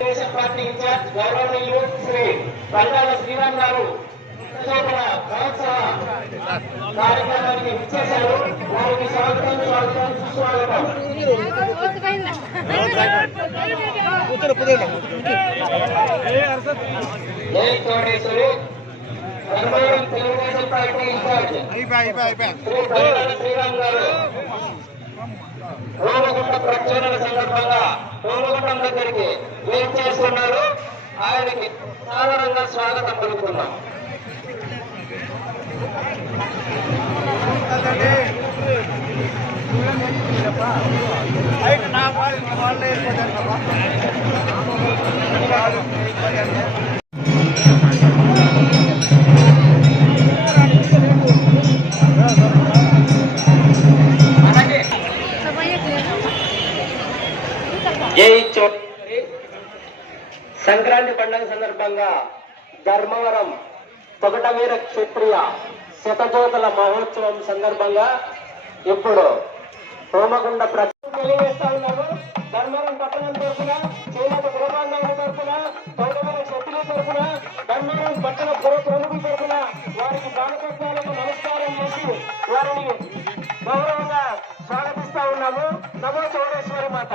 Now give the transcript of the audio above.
Telugu Desam party incharge గౌరవనీయులు శ్రీ పరిటాల శ్రీరామ్ గారు మహోత్సవ కార్యక్రమానికి విచ్చేశారు. వారికి స్వాగతం స్వాగతం సుస్వాగతం. జై కోటేశ్వరి ధర్మవరం తెలుగుదేశం పార్టీ ఇన్ఛార్జ్ శ్రీ పరిటాల శ్రీరామ్ గారు హోమగుండ ప్రక్షాళన సందర్భంగా హోమగుండం దగ్గరికి వేట్ చేస్తున్నారు. ఆయనకి సాధారణంగా స్వాగతం పలుకుతున్నాం. జై చోటేశ్వరి సంక్రాంతి పండుగ సందర్భంగా ధర్మవరం తొగటవీర క్షత్రియ శతజ్యోతుల మహోత్సవం సందర్భంగా ఇప్పుడు హోమగుండ తెలియజేస్తా ఉన్నారు. ధర్మవరం పట్టణం తరఫున చేనేత గృహాంగం తరఫున తొగటవీర క్షత్రియ తరఫున ధర్మవరం పట్టణ పుర ప్రముఖుల తరఫున వారికి బాలకత్వాలకు నమస్కారం చేసి వారిని గౌరవంగా స్వాగతిస్తా ఉన్నాము. నమో చౌడేశ్వరి మాత.